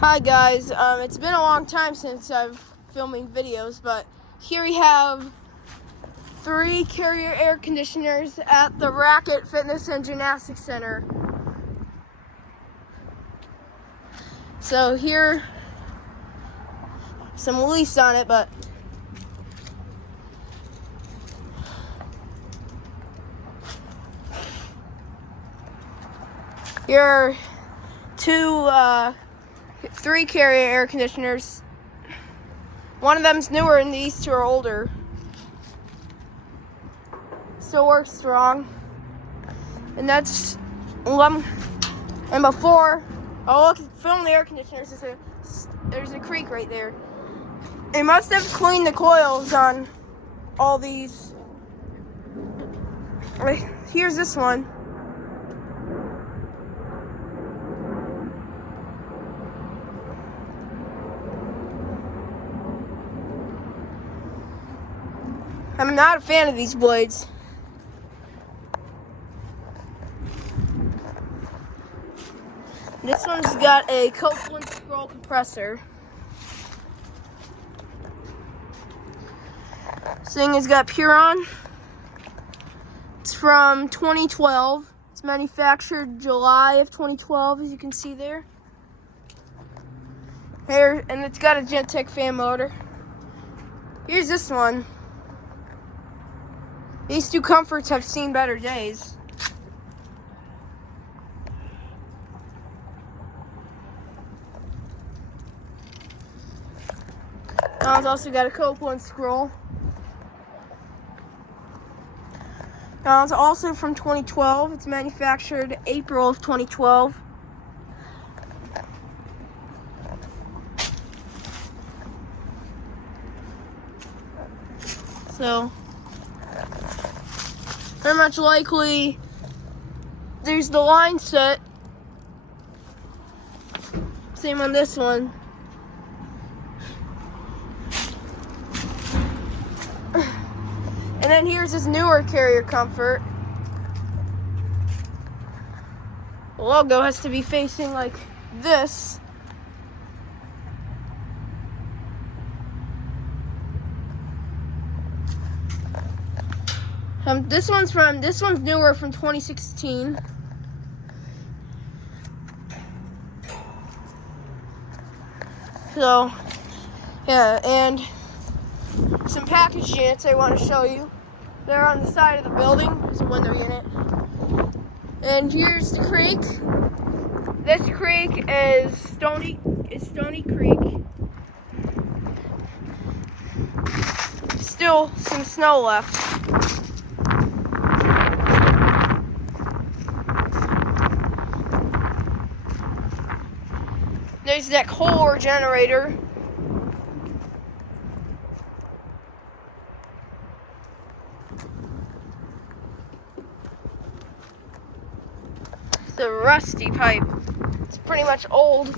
Hi guys, it's been a long time since I've filming videos, but here we have 3 carrier air conditioners at the Racquet Fitness and Gymnastics Center. So here, some lease on it, but here are 3 carrier air conditioners. One of them's newer and these 2 are older. Still works strong. And that's and before, look, film the air conditioners. There's a creak right there. They must have cleaned the coils on all these. Here's this one. I'm not a fan of these blades. This one's got a Copeland scroll compressor. This thing has got Puron. It's from 2012. It's manufactured July of 2012, as you can see there. Here, and it's got a Gymnastics fan motor. Here's this one. These 2 comforts have seen better days. It's also got a Copeland scroll. It's also from 2012. It's manufactured April of 2012. So, very much likely, there's the line set. Same on this one. And then here's this newer carrier comfort. The logo has to be facing like this. This one's newer, from 2016. So, yeah, and some package units I want to show you. They're on the side of the building. There's a window unit. And here's the creek. This creek is Stony Creek. Still some snow left. There's that Kohler generator. It's a rusty pipe. It's pretty much old.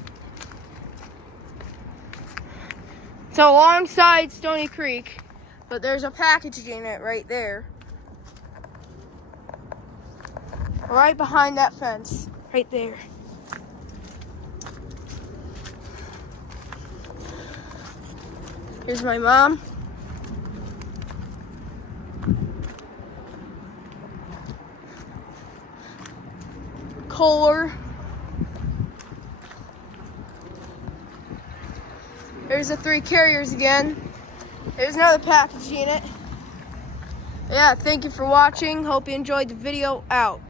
It's alongside Stony Creek, but there's a package unit right there. Right behind that fence, right there. Here's my mom. Kohler. There's the 3 carriers again. There's another package unit. Yeah, thank you for watching. Hope you enjoyed the video. Out.